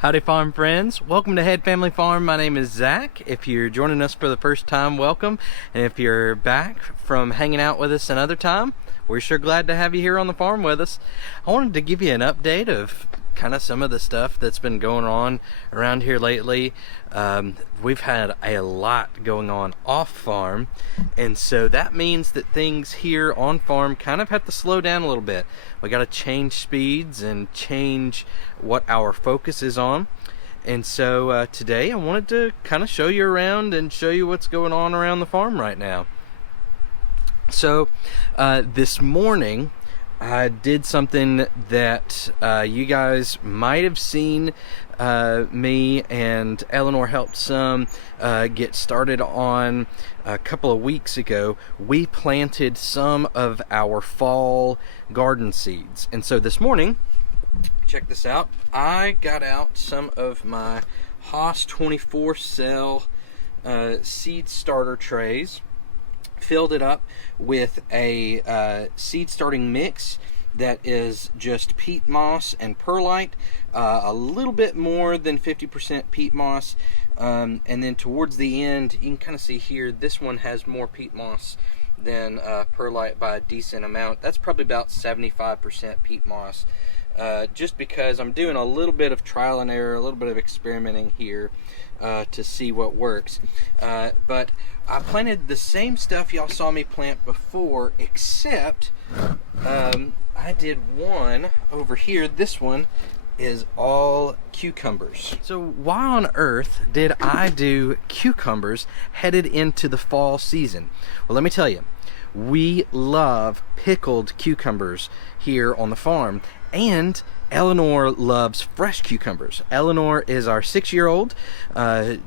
Howdy farm friends, welcome to Head Family Farm. My name is Zach. If you're joining us for the first time, welcome. And if you're back from hanging out with us another time, we're sure glad to have you here on the farm with us. I wanted to give you an update of kind of some of the stuff that's been going on around here lately. We've had a lot going on off farm, and so that means that things here on farm kind of have to slow down a little bit. We got to change speeds and change what our focus is on. And so today I wanted to kind of show you around and show you what's going on around the farm right now. So this morning I did something that you guys might have seen me and Eleanor helped some get started on a couple of weeks ago. We planted some of our fall garden seeds. And so this morning, check this out, I got out some of my Haas 24 cell seed starter trays, filled it up with a seed starting mix that is just peat moss and perlite, a little bit more than 50% peat moss, and then towards the end you can kind of see here this one has more peat moss than perlite by a decent amount. That's probably about 75% peat moss, just because I'm doing a little bit of trial and error, a little bit of experimenting here to see what works. But I planted the same stuff y'all saw me plant before, except I did one over here. This one is all cucumbers. So why on earth did I do cucumbers headed into the fall season? Well, let me tell you, we love pickled cucumbers here on the farm, and Eleanor loves fresh cucumbers. Eleanor is our 6-year-old,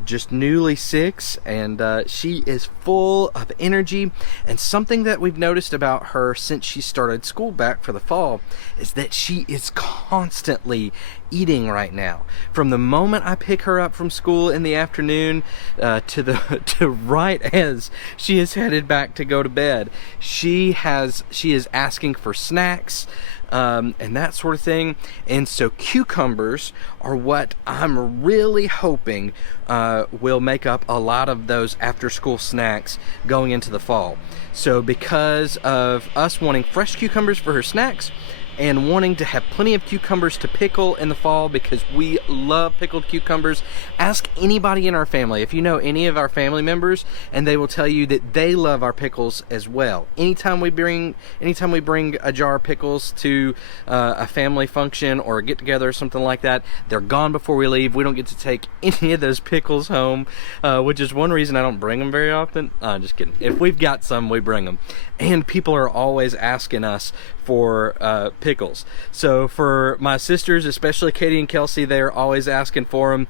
just newly 6, and she is full of energy. And something that we've noticed about her since she started school back for the fall is that she is constantly eating right now. From the moment I pick her up from school in the afternoon to right as she is headed back to go to bed, she is asking for snacks and that sort of thing. And so cucumbers are what I'm really hoping will make up a lot of those after school snacks going into the fall. So because of us wanting fresh cucumbers for her snacks and wanting to have plenty of cucumbers to pickle in the fall, because we love pickled cucumbers. Ask anybody in our family, if you know any of our family members, and they will tell you that they love our pickles as well. Anytime we bring a jar of pickles to a family function or a get together or something like that, they're gone before we leave. We don't get to take any of those pickles home, which is one reason I don't bring them very often. Just kidding. If we've got some, we bring them. And people are always asking us for pickles. So for my sisters, especially Katie and Kelsey, they're always asking for them.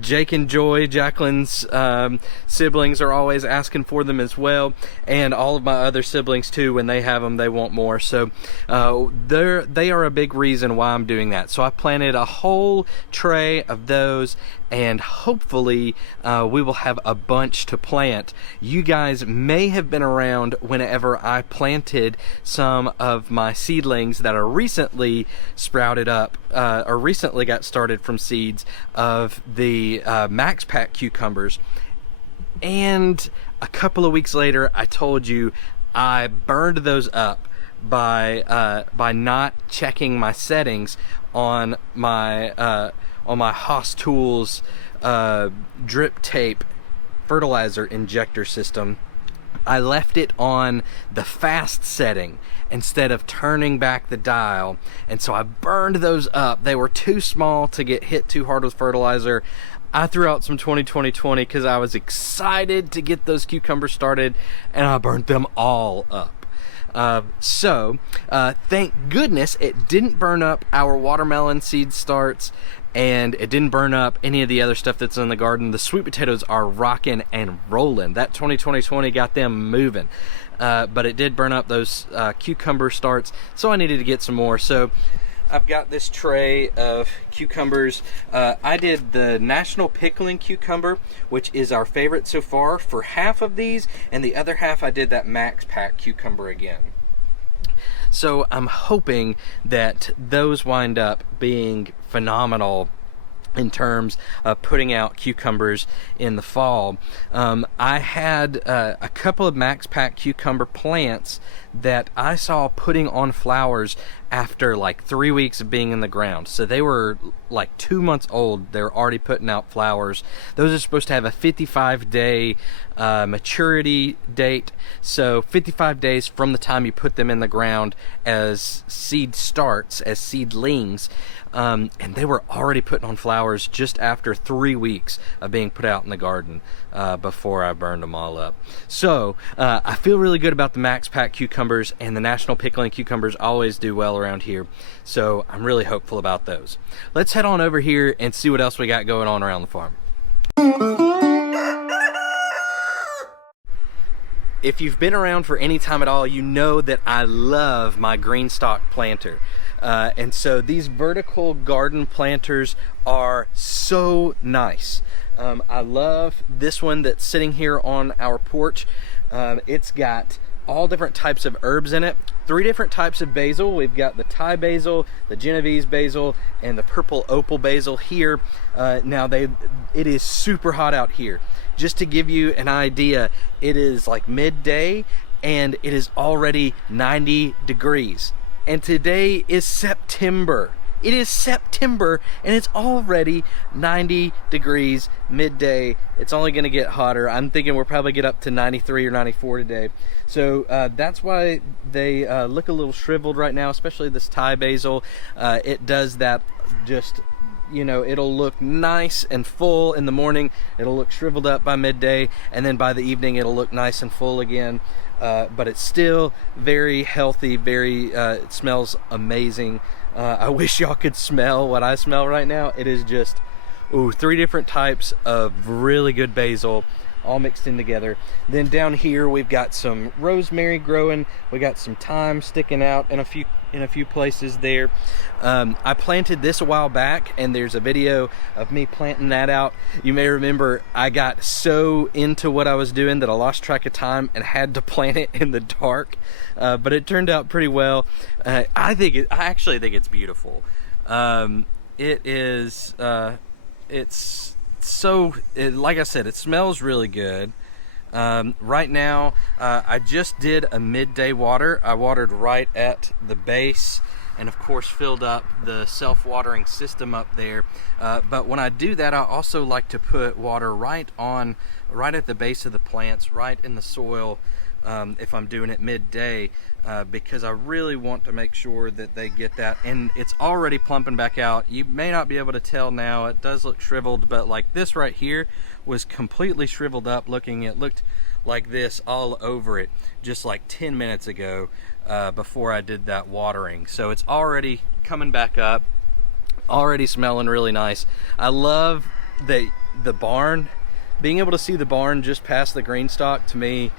Jake and Joy, Jacqueline's siblings, are always asking for them as well, and all of my other siblings too. When they have them, they want more. So they are a big reason why I'm doing that. So I planted a whole tray of those, and hopefully we will have a bunch to plant. You guys may have been around whenever I planted some of my seedlings that are recently sprouted up or recently got started from seeds of the Max Pack cucumbers. And a couple of weeks later, I told you I burned those up by not checking my settings on my Haas Tools drip tape fertilizer injector system. I left it on the fast setting instead of turning back the dial, and so I burned those up. They were too small to get hit too hard with fertilizer. I threw out some 20-20-20 because I was excited to get those cucumbers started, and I burned them all up. So thank goodness it didn't burn up our watermelon seed starts, and it didn't burn up any of the other stuff that's in the garden. The sweet potatoes are rocking and rolling. That 20-20-20 got them moving. But it did burn up those cucumber starts, so I needed to get some more. So I've got this tray of cucumbers. I did the National Pickling Cucumber, which is our favorite so far, for half of these, and the other half I did that Max Pack Cucumber again. So I'm hoping that those wind up being phenomenal in terms of putting out cucumbers in the fall. I had a couple of Max Pack cucumber plants that I saw putting on flowers after like 3 weeks of being in the ground. So they were like 2 months old. They're already putting out flowers. Those are supposed to have a 55-day maturity date. So 55 days from the time you put them in the ground as seed starts, as seedlings. And they were already putting on flowers just after 3 weeks of being put out in the garden before I burned them all up. So I feel really good about the Max Pack cucumbers, and the National Pickling cucumbers always do well around here. So I'm really hopeful about those. Let's head on over here and see what else we got going on around the farm. If you've been around for any time at all, you know that I love my green stock planter. And so these vertical garden planters are so nice. I love this one that's sitting here on our porch. It's got all different types of herbs in it. 3 different types of basil. We've got the Thai basil, the Genovese basil, and the purple opal basil here. Now it is super hot out here. Just to give you an idea, it is like midday and it is already 90 degrees. And today is September. It is September and it's already 90 degrees midday. It's only gonna get hotter. I'm thinking we'll probably get up to 93 or 94 today. So that's why they look a little shriveled right now, especially this Thai basil. It does that just, you know, it'll look nice and full in the morning. It'll look shriveled up by midday, and then by the evening it'll look nice and full again. But it's still very healthy, it smells amazing. I wish y'all could smell what I smell right now. It is just, 3 different types of really good basil all mixed in together. Then down here we've got some rosemary growing. We got some thyme sticking out in a few places there. I planted this a while back, and there's a video of me planting that out. You may remember I got so into what I was doing that I lost track of time and had to plant it in the dark, but it turned out pretty well. I actually think it's beautiful. It is like I said, it smells really good. Right now I just did a midday water. I watered right at the base and of course filled up the self-watering system up there, but when I do that, I also like to put water right at the base of the plants, right in the soil, if I'm doing it midday, because I really want to make sure that they get that. And it's already plumping back out. You may not be able to tell now, it does look shriveled, but like this right here was completely shriveled up looking. It looked like this all over it just like 10 minutes ago, before I did that watering. So it's already coming back up, already smelling really nice. I love the barn, being able to see the barn just past the green stock. To me,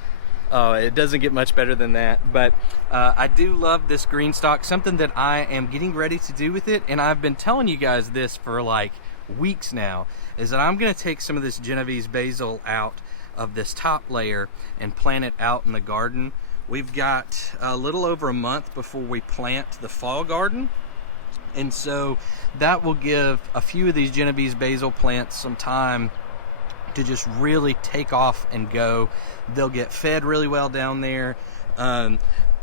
it doesn't get much better than that. But I do love this green stock. Something that I am getting ready to do with it, and I've been telling you guys this for like weeks now, is that I'm going to take some of this Genovese basil out of this top layer and plant it out in the garden. We've got a little over a month before we plant the fall garden, and so that will give a few of these Genovese basil plants some time to just really take off and go. They'll get fed really well down there.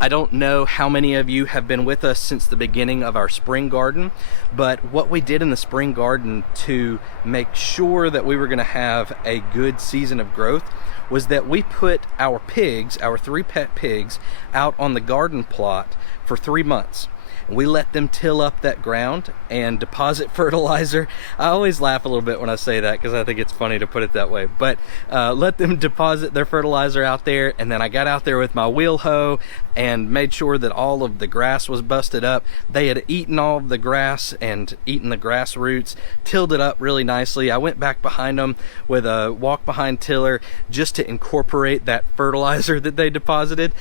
I don't know how many of you have been with us since the beginning of our spring garden, but what we did in the spring garden to make sure that we were going to have a good season of growth was that we put our pigs, our 3 pet pigs, out on the garden plot for 3 months. We let them till up that ground and deposit fertilizer. I always laugh a little bit when I say that because I think it's funny to put it that way, but let them deposit their fertilizer out there, and then I got out there with my wheel hoe and made sure that all of the grass was busted up. They had eaten all of the grass and eaten the grass roots, tilled it up really nicely. I went back behind them with a walk behind tiller just to incorporate that fertilizer that they deposited.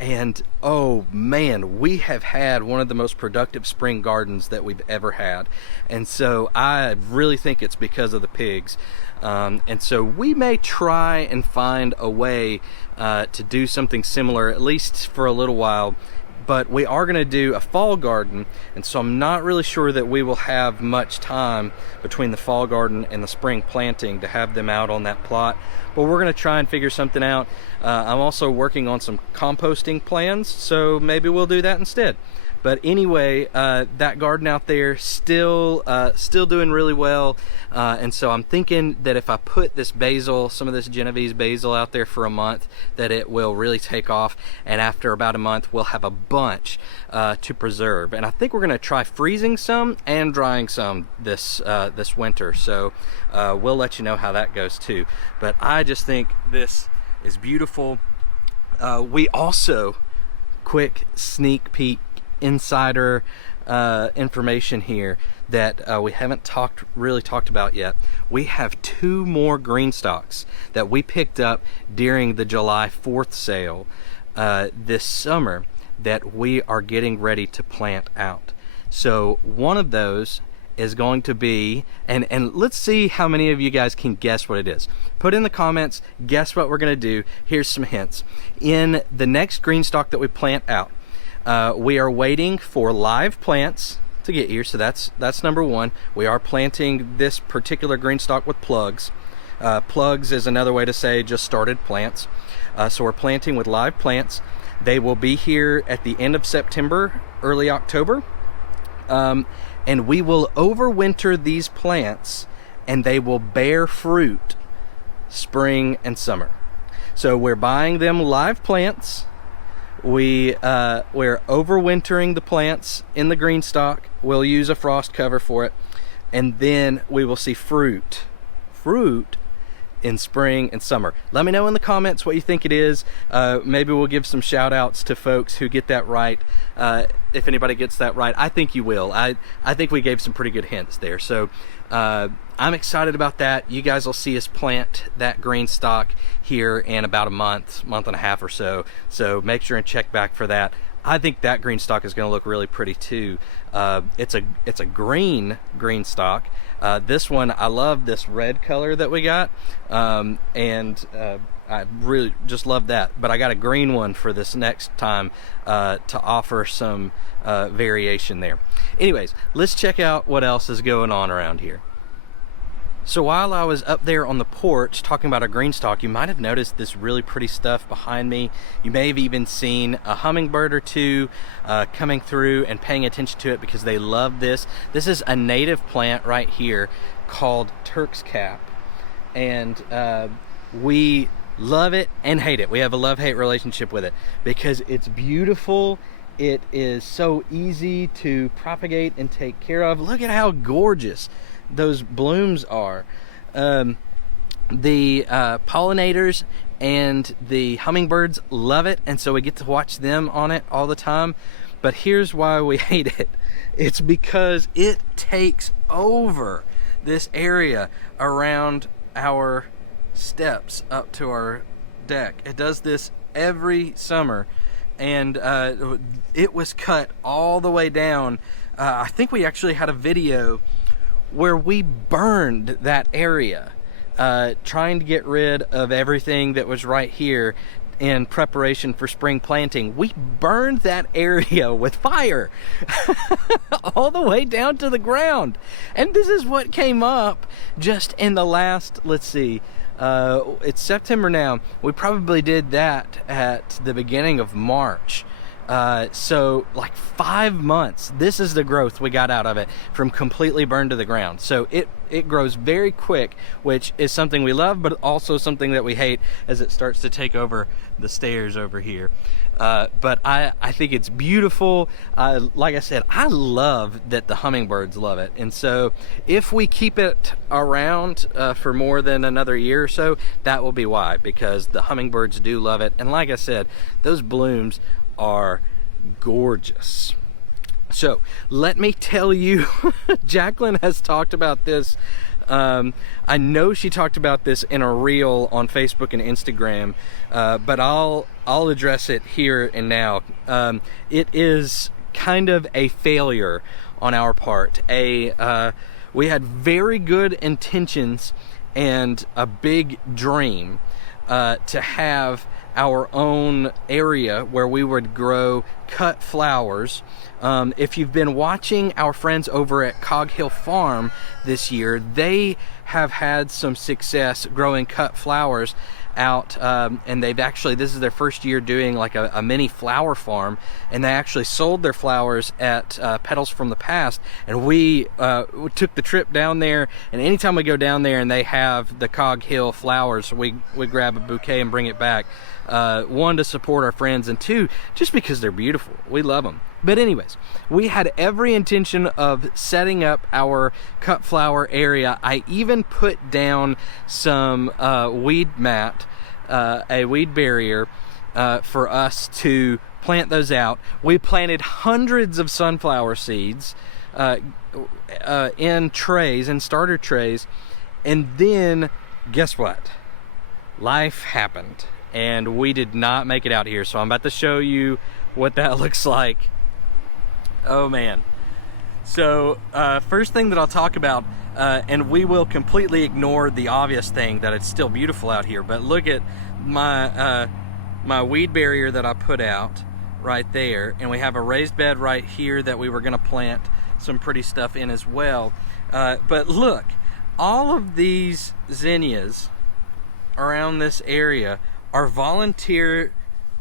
And oh man, we have had one of the most productive spring gardens that we've ever had. And so I really think it's because of the pigs. And so we may try and find a way to do something similar, at least for a little while. but we are going to do a fall garden, and so I'm not really sure that we will have much time between the fall garden and the spring planting to have them out on that plot, but we're going to try and figure something out. I'm also working on some composting plans, so maybe we'll do that instead. But anyway, that garden out there still doing really well, and so I'm thinking that if I put this basil, some of this Genovese basil out there for a month, that it will really take off, and after about a month we'll have a bunch to preserve. And I think we're going to try freezing some and drying some this winter, so we'll let you know how that goes too. But I just think this is beautiful. We also, quick sneak peek, insider information here that we haven't really talked about yet. We have 2 more green stalks that we picked up during the July 4th sale this summer that we are getting ready to plant out. So one of those is going to be, and let's see how many of you guys can guess what it is. Put in the comments, guess what we're going to do. Here's some hints. In the next green stalk that we plant out, we are waiting for live plants to get here, so that's number 1. We are planting this particular green stalk with plugs. Plugs is another way to say just started plants. So we're planting with live plants. They will be here at the end of September, early October, and we will overwinter these plants, and they will bear fruit spring and summer. So we're buying them live plants. We're overwintering the plants in the green stalk. We'll use a frost cover for it, and then we will see fruit in spring and summer. Let me know in the comments what you think it is. Maybe we'll give some shout outs to folks who get that right. If anybody gets that right, I think you will. I think we gave some pretty good hints there. So I'm excited about that. You guys will see us plant that green stalk here in about a month and a half or so. So make sure and check back for that. I think that green stalk is going to look really pretty too. It's a green stalk. This one, I love this red color that we got, and I really just love that. But I got a green one for this next time to offer some variation there. Anyways, let's check out what else is going on around here. So while I was up there on the porch talking about a green stalk, you might have noticed this really pretty stuff behind me. You may have even seen a hummingbird or two coming through and paying attention to it because they love this. This is a native plant right here called Turks Cap, and we love it and hate it. We have a love-hate relationship with it because it's beautiful. It is so easy to propagate and take care of. Look at how gorgeous those blooms are. The pollinators and the hummingbirds love it, and so we get to watch them on it all the time. But here's why we hate it. It's because it takes over this area around our steps up to our deck. It does this every summer, and it was cut all the way down. I think we actually had a video where we burned that area, trying to get rid of everything that was right here in preparation for spring planting. We burned that area with fire all the way down to the ground. And this is what came up just in the last, let's see, it's September now. We probably did that at the beginning of March. So like 5 months, this is the growth we got out of it from completely burned to the ground. So it grows very quick, which is something we love, but also something that we hate as it starts to take over the stairs over here. But I think it's beautiful. Like I said, I love that the hummingbirds love it. And so if we keep it around for more than another year or so, that will be why, because the hummingbirds do love it. And like I said, those blooms are gorgeous. So let me tell you, Jacqueline has talked about this. I know she talked about this in a reel on Facebook and Instagram, but I'll address it here and now. It is kind of a failure on our part. We had very good intentions and a big dream to have our own area where we would grow cut flowers. If you've been watching our friends over at Cog Hill Farm this year, they have had some success growing cut flowers out, and they've actually, this is their first year doing like a mini flower farm, and they actually sold their flowers at Petals from the Past, and we took the trip down there, and anytime we go down there and they have the Cog Hill flowers, we grab a bouquet and bring it back. One, to support our friends, and two, just because they're beautiful. We love them. But anyways, we had every intention of setting up our cut flower area. I even put down some weed mat, a weed barrier, for us to plant those out. We planted hundreds of sunflower seeds in trays, in starter trays, and then guess what? Life happened, and we did not make it out here. So I'm about to show you what that looks like. Oh man. So first thing that I'll talk about, and we will completely ignore the obvious thing that it's still beautiful out here, but look at my my weed barrier that I put out right there, and we have a raised bed right here that we were going to plant some pretty stuff in as well. But look, all of these zinnias around this area are volunteer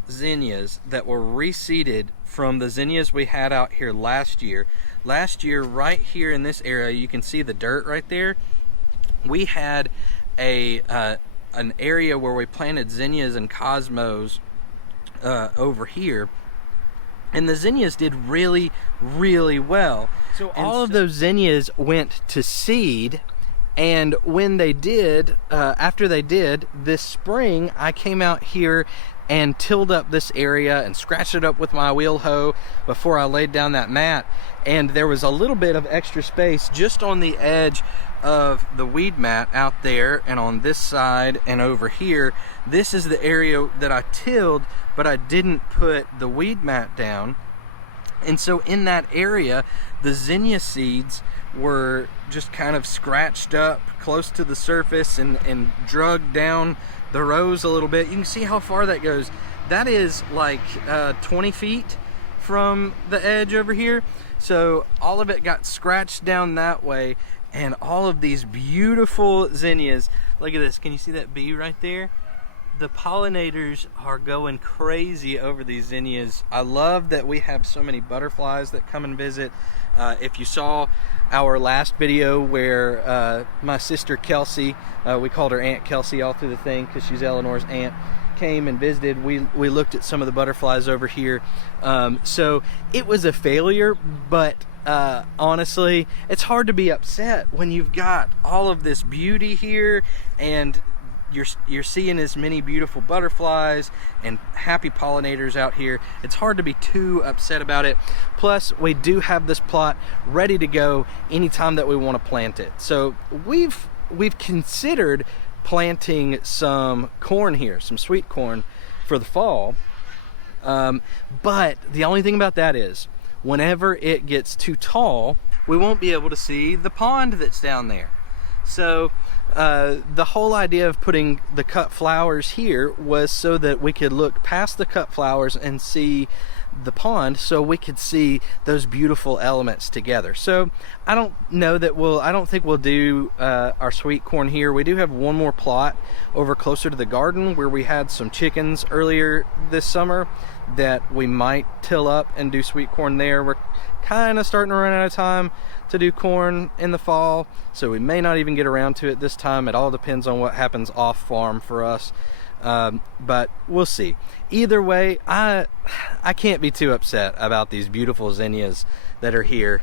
zinnias that were reseeded from the zinnias we had out here last year. Last year, right here in this area, you can see the dirt right there. We had an area where we planted zinnias and cosmos over here, and the zinnias did really, really well. So all of those zinnias went to seed, and when they did, after they did, this spring, I came out here and tilled up this area and scratched it up with my wheel hoe before I laid down that mat, and there was a little bit of extra space just on the edge of the weed mat out there, and on this side and over here. This is the area that I tilled, but I didn't put the weed mat down. And so in that area, the zinnia seeds were just kind of scratched up close to the surface and drugged down the rows a little bit. You can see how far that goes. That is like 20 feet from the edge over here. So all of it got scratched down that way, and all of these beautiful zinnias. Look at this. Can you see that bee right there? The pollinators are going crazy over these zinnias. I love that we have so many butterflies that come and visit. If you saw our last video where my sister Kelsey, we called her Aunt Kelsey all through the thing because she's Eleanor's aunt, came and visited, we looked at some of the butterflies over here. So it was a failure, but honestly, it's hard to be upset when you've got all of this beauty here, and you're seeing as many beautiful butterflies and happy pollinators out here. It's hard to be too upset about it. Plus, we do have this plot ready to go anytime that we want to plant it. So we've considered planting some corn here, some sweet corn for the fall. But the only thing about that is, whenever it gets too tall, we won't be able to see the pond that's down there. So the whole idea of putting the cut flowers here was so that we could look past the cut flowers and see the pond, so we could see those beautiful elements together. So I don't think we'll do our sweet corn here. We do have one more plot over closer to the garden where we had some chickens earlier this summer that we might till up and do sweet corn there. We're kind of starting to run out of time to do corn in the fall, so we may not even get around to it this time. It all depends on what happens off farm for us, but we'll see. Either way, I can't be too upset about these beautiful zinnias that are here,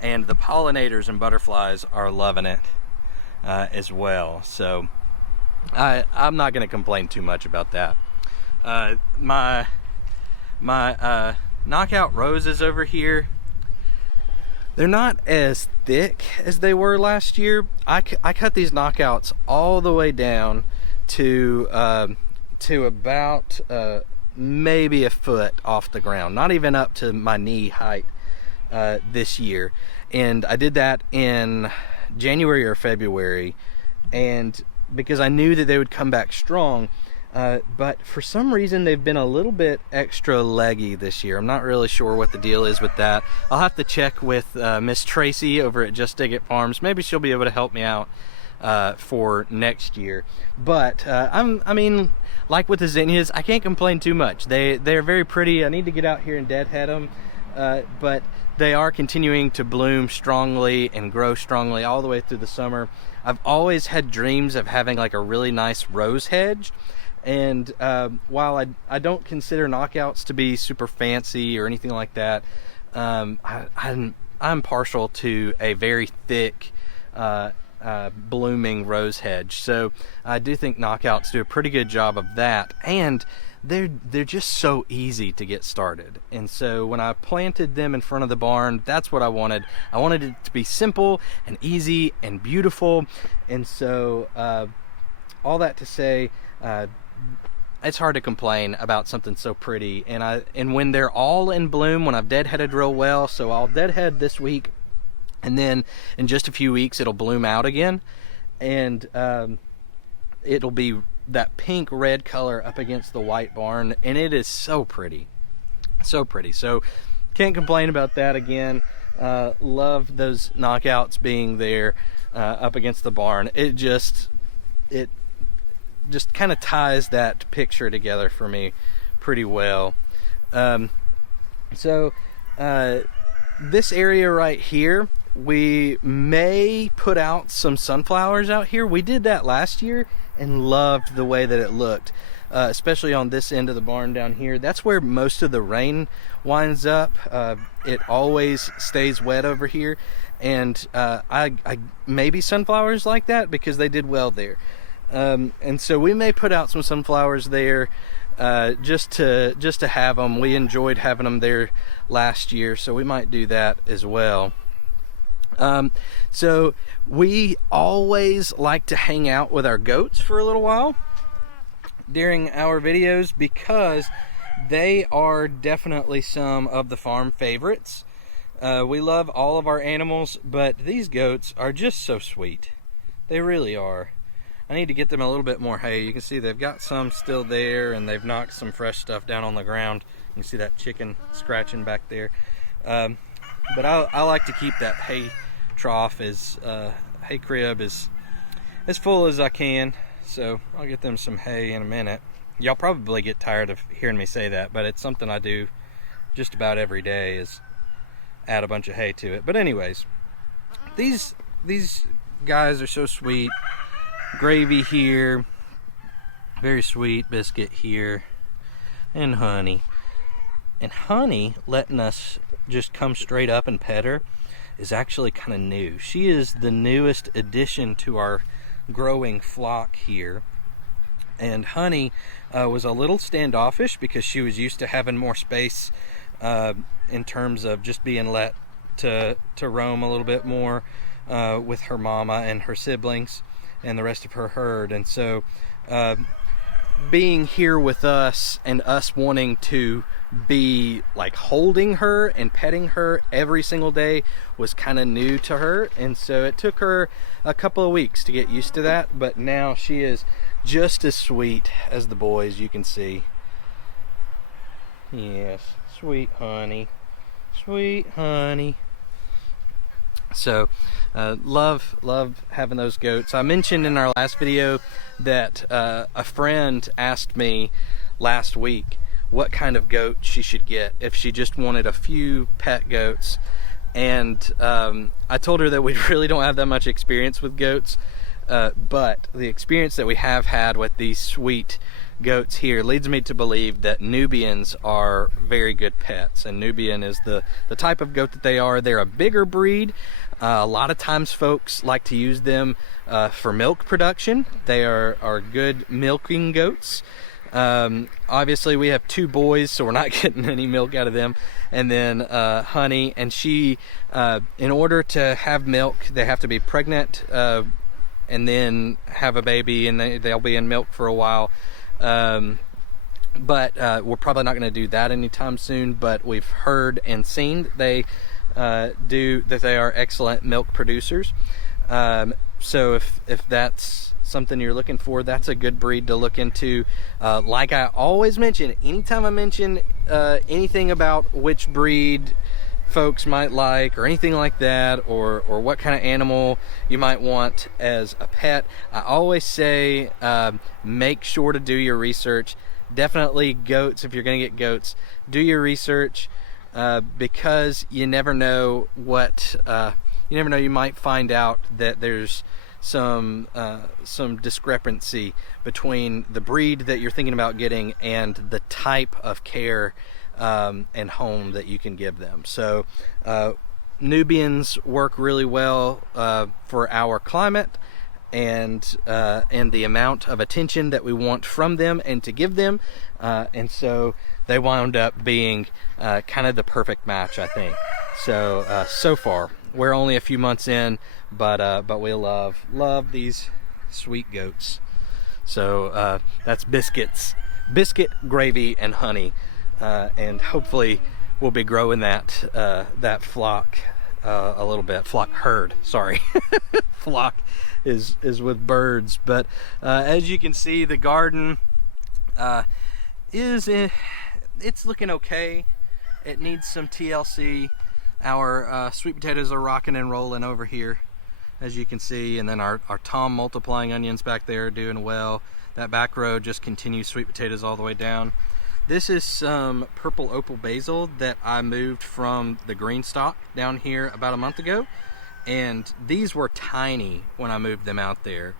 and the pollinators and butterflies are loving it as well. So I'm not going to complain too much about that. My knockout roses over here, they're not as thick as they were last year. I cut these knockouts all the way down to about maybe a foot off the ground, not even up to my knee height this year. And I did that in January or February, and because I knew that they would come back strong, but for some reason they've been a little bit extra leggy this year. I'm not really sure what the deal is with that. I'll have to check with Miss Tracy over at Just Dig It Farms. Maybe she'll be able to help me out for next year. But I mean, like with the zinnias, I can't complain too much. They're very pretty. I need to get out here and deadhead them, but they are continuing to bloom strongly and grow strongly all the way through the summer. I've always had dreams of having like a really nice rose hedge. And while I don't consider knockouts to be super fancy or anything like that, I'm partial to a very thick blooming rose hedge. So I do think knockouts do a pretty good job of that, and they're just so easy to get started. And so when I planted them in front of the barn, that's what I wanted. I wanted it to be simple and easy and beautiful. And so all that to say, it's hard to complain about something so pretty. And when they're all in bloom, when I've deadheaded real well, so I'll deadhead this week, and then in just a few weeks it'll bloom out again, and it'll be that pink red color up against the white barn, and it is so pretty, so pretty. So can't complain about that again. Love those knockouts being there up against the barn. It just kind of ties that picture together for me pretty well. So this area right here, we may put out some sunflowers out here. We did that last year and loved the way that it looked, especially on this end of the barn down here. That's where most of the rain winds up. It always stays wet over here, and I maybe sunflowers like that because they did well there. And so we may put out some sunflowers there just to have them. We enjoyed having them there last year, so we might do that as well. So we always like to hang out with our goats for a little while during our videos because they are definitely some of the farm favorites. We love all of our animals, but these goats are just so sweet. They really are. I need to get them a little bit more hay. You can see they've got some still there, and they've knocked some fresh stuff down on the ground. You can see that chicken scratching back there. But I like to keep that hay trough, hay crib as full as I can. So I'll get them some hay in a minute. Y'all probably get tired of hearing me say that, but it's something I do just about every day, is add a bunch of hay to it. But anyways, these guys are so sweet. Gravy here, very sweet. Biscuit here, and Honey. And Honey letting us just come straight up and pet her is actually kind of new. She is the newest addition to our growing flock here. And Honey was a little standoffish because she was used to having more space in terms of just being let to roam a little bit more with her mama and her siblings and the rest of her herd. And so being here with us and us wanting to be like holding her and petting her every single day was kind of new to her, and so it took her a couple of weeks to get used to that. But now she is just as sweet as the boys, you can see. Yes, sweet Honey, sweet Honey. So love having those goats. I mentioned in our last video that a friend asked me last week what kind of goat she should get if she just wanted a few pet goats, and I told her that we really don't have that much experience with goats, but the experience that we have had with these sweet goats here leads me to believe that Nubians are very good pets. And Nubian is the type of goat that they are. They're a bigger breed. A lot of times folks like to use them for milk production. They are good milking goats. Obviously we have two boys, so we're not getting any milk out of them. And then Honey, and she in order to have milk they have to be pregnant and then have a baby, and they'll be in milk for a while. But we're probably not going to do that anytime soon, but we've heard and seen that they they are excellent milk producers. So if that's something you're looking for, that's a good breed to look into. Like I always mention, anytime I mention anything about which breed folks might like or anything like that, or what kind of animal you might want as a pet, I always say make sure to do your research. Definitely goats. If you're gonna get goats, do your research, because you never know what you might find out that there's some discrepancy between the breed that you're thinking about getting and the type of care and home that you can give them. So Nubians work really well for our climate and the amount of attention that we want from them and to give them, and so they wound up being kind of the perfect match, I think. So so far we're only a few months in, but we love these sweet goats. So that's biscuit, gravy, and honey. And hopefully we'll be growing that flock a little bit. Herd, sorry. Flock is with birds. But as you can see, the garden it's looking okay. It needs some TLC. Our sweet potatoes are rocking and rolling over here, as you can see, and then our Tom multiplying onions back there are doing well. That back row just continues sweet potatoes all the way down. This is some purple opal basil that I moved from the green stock down here about a month ago, and these were tiny when I moved them out there,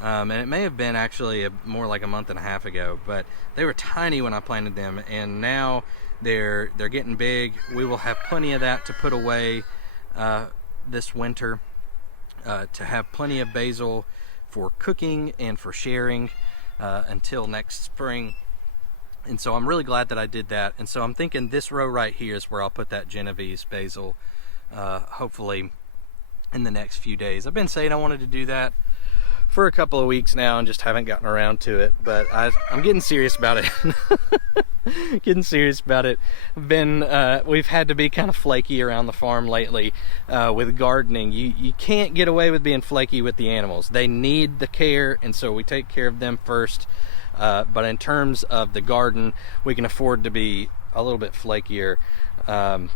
and it may have been actually more like a month and a half ago, but they were tiny when I planted them, and now they're getting big. We will have plenty of that to put away this winter, to have plenty of basil for cooking and for sharing until next spring. And so I'm really glad that I did that. And so I'm thinking this row right here is where I'll put that Genovese basil, hopefully in the next few days. I've been saying I wanted to do that for a couple of weeks now and just haven't gotten around to it, but I'm getting serious about it. Getting serious about it. We've had to be kind of flaky around the farm lately with gardening. You can't get away with being flaky with the animals. They need the care, and so we take care of them first. But in terms of the garden, we can afford to be a little bit flakier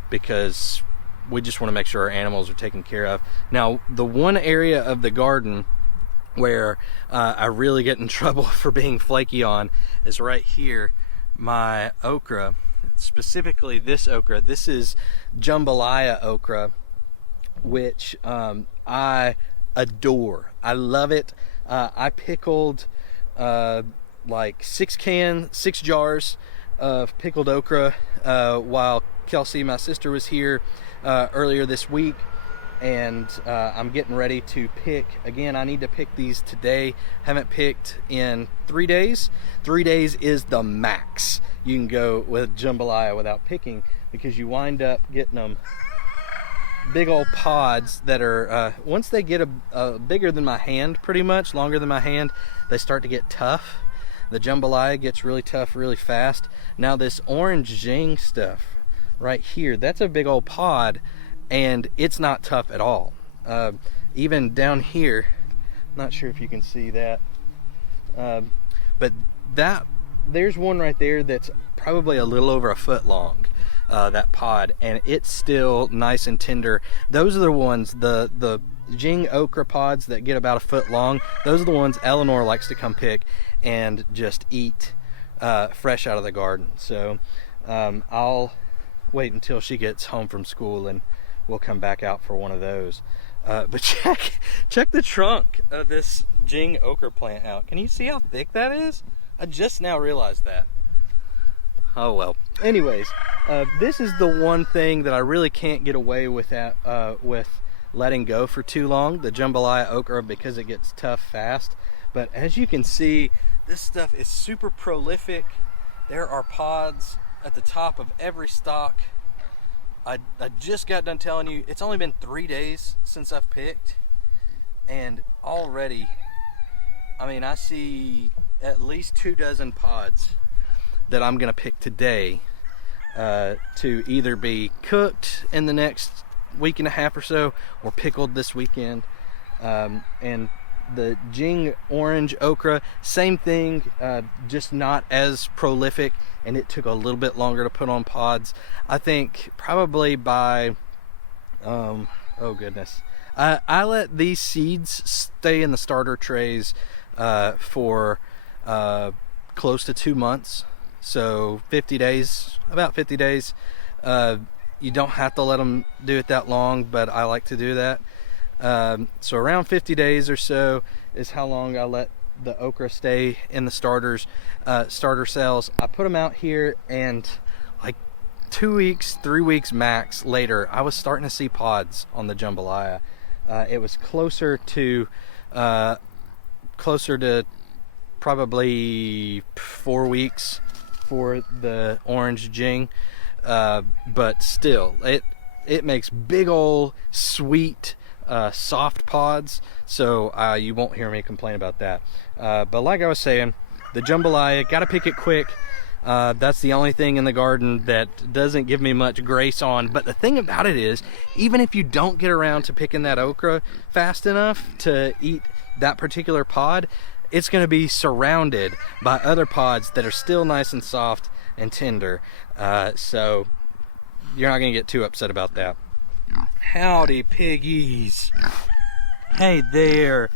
because we just want to make sure our animals are taken care of. Now, the one area of the garden where I really get in trouble for being flaky on is right here. My okra, specifically this okra. This is jambalaya okra, which I adore. I love it. I pickled like 6 jars of pickled okra while Kelsey, my sister, was here earlier this week, and I'm getting ready to pick again. I need to pick these today. Haven't picked in 3 days. 3 days is the max you can go with jambalaya without picking, because you wind up getting them big old pods that are once they get a bigger than my hand, pretty much longer than my hand, they start to get tough. The jambalaya gets really tough really fast. Now this orange zing stuff right here, that's a big old pod, and it's not tough at all. Even down here, not sure if you can see that, but there's one right there that's probably a little over a foot long, that pod, and it's still nice and tender. Those are the ones, the Jing okra pods that get about a foot long. Those are the ones Eleanor likes to come pick and just eat fresh out of the garden. So I'll wait until she gets home from school and we'll come back out for one of those. But check the trunk of this Jing okra plant out. Can you see how thick that is? I just now realized that. Oh well. Anyways, this is the one thing that I really can't get away with with letting go for too long, the jambalaya okra, because it gets tough fast. But as you can see, this stuff is super prolific. There are pods at the top of every stalk. I just got done telling you, it's only been 3 days since I've picked, and already, I mean, I see at least 24 pods that I'm gonna pick today to either be cooked in the next week and a half or so, or pickled this weekend. And the Jing orange okra, same thing, just not as prolific, and it took a little bit longer to put on pods. I think probably by, oh goodness, I let these seeds stay in the starter trays for close to 2 months, so 50 days, about 50 days. You don't have to let them do it that long, but I like to do that. So around 50 days or so is how long I let the okra stay in the starter cells. I put them out here, and like 2 weeks, 3 weeks max later, I was starting to see pods on the jambalaya. It was closer to probably 4 weeks for the orange Jing, but still, it makes big old sweet soft pods, so you won't hear me complain about that. But like I was saying, the jambalaya, gotta pick it quick. That's the only thing in the garden that doesn't give me much grace on. But the thing about it is, even if you don't get around to picking that okra fast enough to eat that particular pod, it's going to be surrounded by other pods that are still nice and soft and tender. So you're not going to get too upset about that. Howdy, piggies. Hey there.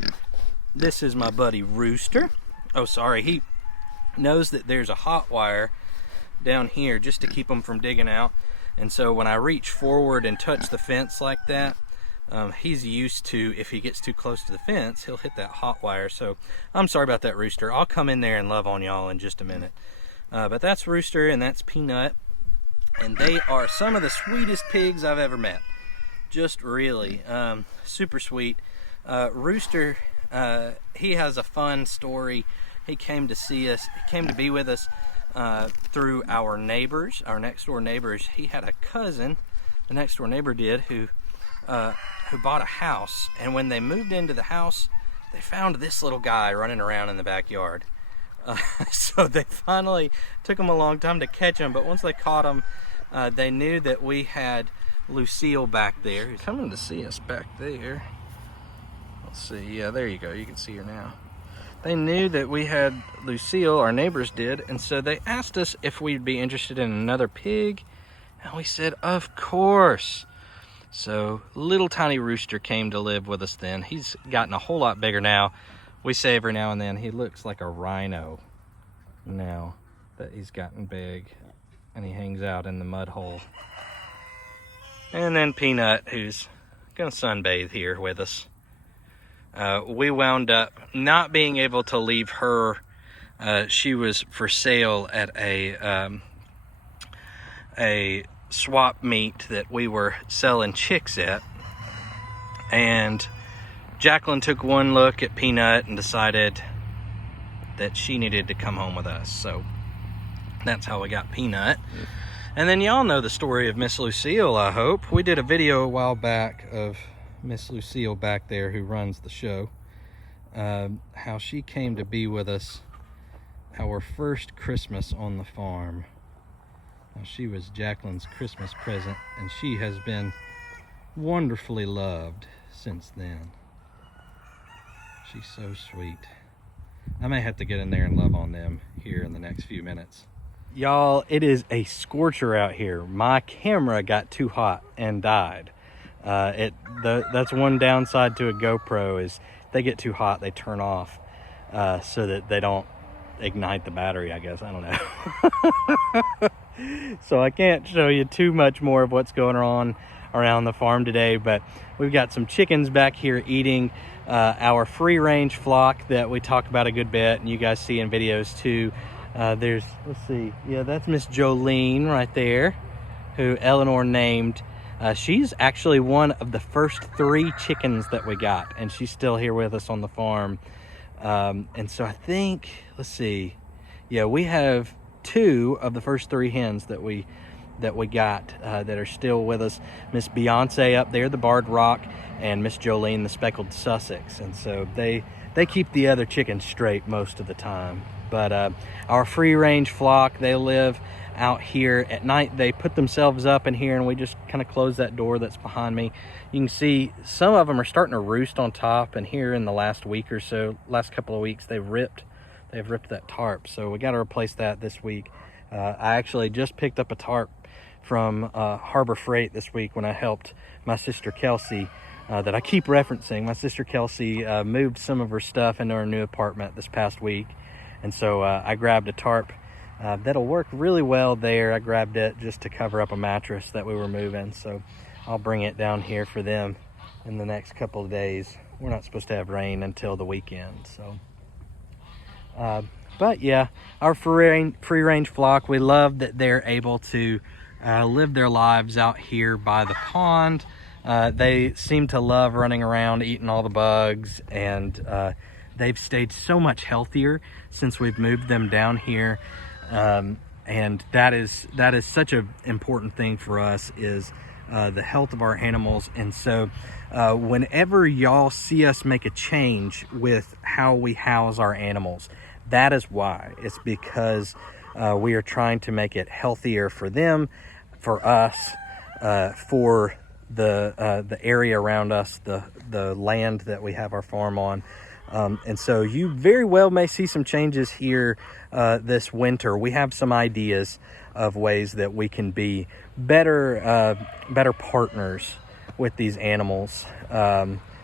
This is my buddy Rooster. Oh, sorry, he knows that there's a hot wire down here just to keep them from digging out, and so when I reach forward and touch the fence like that, he's used to, if he gets too close to the fence, he'll hit that hot wire. So I'm sorry about that, Rooster. I'll come in there and love on y'all in just a minute. But that's Rooster and that's Peanut, and they are some of the sweetest pigs I've ever met. Just really super sweet. Rooster, he has a fun story. He came to see us, he came to be with us through our neighbors, our next door neighbors. He had a cousin, the next door neighbor did, who bought a house, and when they moved into the house, they found this little guy running around in the backyard. So they finally, took him a long time to catch him, but once they caught him, they knew that we had Lucille back there. He's coming to see us back there. Let's see, yeah, there you go, you can see her now. They knew that we had Lucille, our neighbors did, and so they asked us if we'd be interested in another pig, and we said, of course. So little tiny Rooster came to live with us then. He's gotten a whole lot bigger now. We say every now and then he looks like a rhino now that he's gotten big, and he hangs out in the mud hole. And then Peanut, who's gonna sunbathe here with us. We wound up not being able to leave her. She was for sale at a swap meet that we were selling chicks at, and Jacqueline took one look at Peanut and decided that she needed to come home with us. So that's how we got Peanut. And then y'all know the story of Miss Lucille, I hope. We did a video a while back of Miss Lucille back there, who runs the show, how she came to be with us our first Christmas on the farm. Now, she was Jacqueline's Christmas present, and she has been wonderfully loved since then. She's so sweet. I may have to get in there and love on them here in the next few minutes. Y'all, it is a scorcher out here. My camera got too hot and died. That's one downside to a GoPro, is they get too hot, they turn off, so that they don't ignite the battery, I guess. I don't know. So I can't show you too much more of what's going on around the farm today, but we've got some chickens back here eating our free range flock that we talk about a good bit, and you guys see in videos too. Let's see, yeah, that's Miss Jolene right there, who Eleanor named. She's actually one of the first 3 chickens that we got, and she's still here with us on the farm. And so I think, let's see, yeah, we have 2 of the first 3 hens that we got that are still with us. Miss Beyonce up there, the Barred Rock, and Miss Jolene, the Speckled Sussex. And so they keep the other chickens straight most of the time. But our free range flock, they live out here. At night they put themselves up in here, and we just kind of close that door that's behind me. You can see some of them are starting to roost on top, and here in the last week or so, last couple of weeks, they've ripped that tarp, so we got to replace that this week. I actually just picked up a tarp from Harbor Freight this week when I helped my sister Kelsey, that I keep referencing. My sister Kelsey moved some of her stuff into her new apartment this past week, and so I grabbed a tarp that'll work really well there. I grabbed it just to cover up a mattress that we were moving, so I'll bring it down here for them in the next couple of days. We're not supposed to have rain until the weekend, so but yeah, our free range flock, we love that they're able to live their lives out here by the pond. They seem to love running around, eating all the bugs, and they've stayed so much healthier since we've moved them down here. And that is such an important thing for us, is the health of our animals. And so whenever y'all see us make a change with how we house our animals, that is why. It's because we are trying to make it healthier for them, for us, for the area around us, the land that we have our farm on. And so you very well may see some changes here this winter. We have some ideas of ways that we can be better partners with these animals.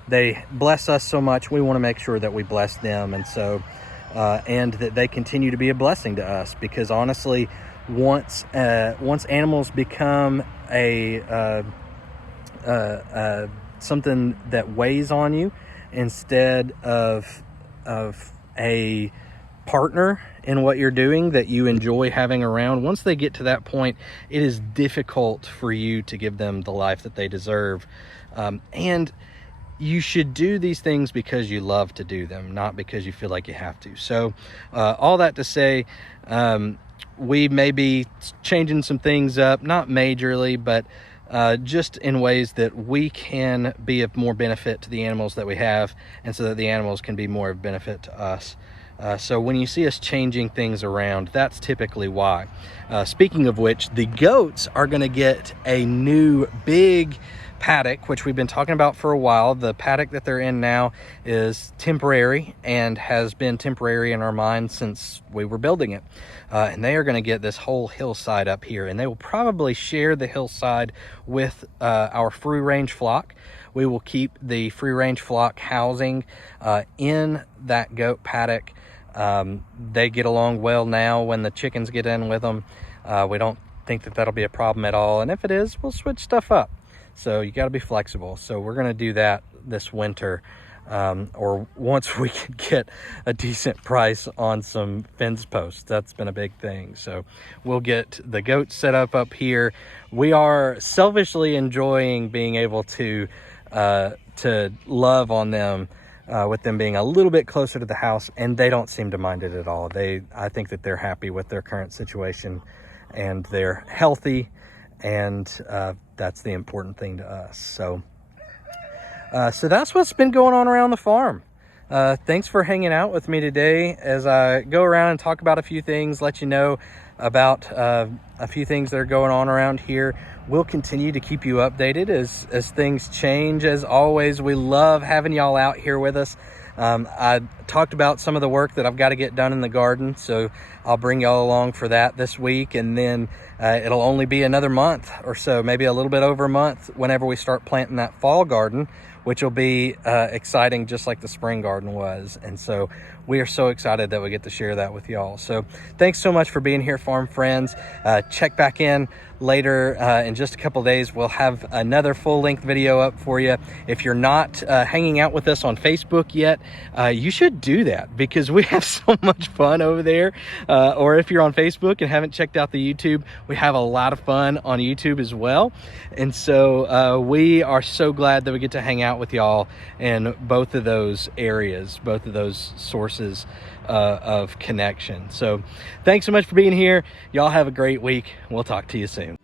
They bless us so much. We want to make sure that we bless them, and so and that they continue to be a blessing to us. Because honestly, once animals become something that weighs on you instead of a partner in what you're doing that you enjoy having around, once they get to that point, it is difficult for you to give them the life that they deserve. And you should do these things because you love to do them, not because you feel like you have to. So all that to say, we may be changing some things up, not majorly, but just in ways that we can be of more benefit to the animals that we have, and so that the animals can be more of benefit to us. So when you see us changing things around, that's typically why. Speaking of which, the goats are going to get a new big paddock, which we've been talking about for a while. The paddock that they're in now is temporary and has been temporary in our mind since we were building it. And they are going to get this whole hillside up here, and they will probably share the hillside with our free range flock. We will keep the free range flock housing in that goat paddock. They get along well now when the chickens get in with them. We don't think that that'll be a problem at all, and if it is, we'll switch stuff up. So you got to be flexible. So we're going to do that this winter, or once we can get a decent price on some fence posts. That's been a big thing. So we'll get the goats set up here. We are selfishly enjoying being able to love on them, with them being a little bit closer to the house, and they don't seem to mind it at all. I think that they're happy with their current situation, and they're healthy, and that's the important thing to us. So that's what's been going on around the farm. Thanks for hanging out with me today as I go around and talk about a few things, let you know about a few things that are going on around here. We'll continue to keep you updated as things change. As always, we love having y'all out here with us. I talked about some of the work that I've got to get done in the garden, so I'll bring y'all along for that this week, and then it'll only be another month or so, maybe a little bit over a month, whenever we start planting that fall garden, which will be exciting just like the spring garden was. And so we are so excited that we get to share that with y'all. So thanks so much for being here, farm friends. Check back in later in just a couple days. We'll have another full-length video up for you. If you're not hanging out with us on Facebook yet, you should do that, because we have so much fun over there. Or if you're on Facebook and haven't checked out the YouTube, we have a lot of fun on YouTube as well. And so we are so glad that we get to hang out with y'all in both of those areas, both of those sources of connection. So thanks so much for being here. Y'all have a great week. We'll talk to you soon.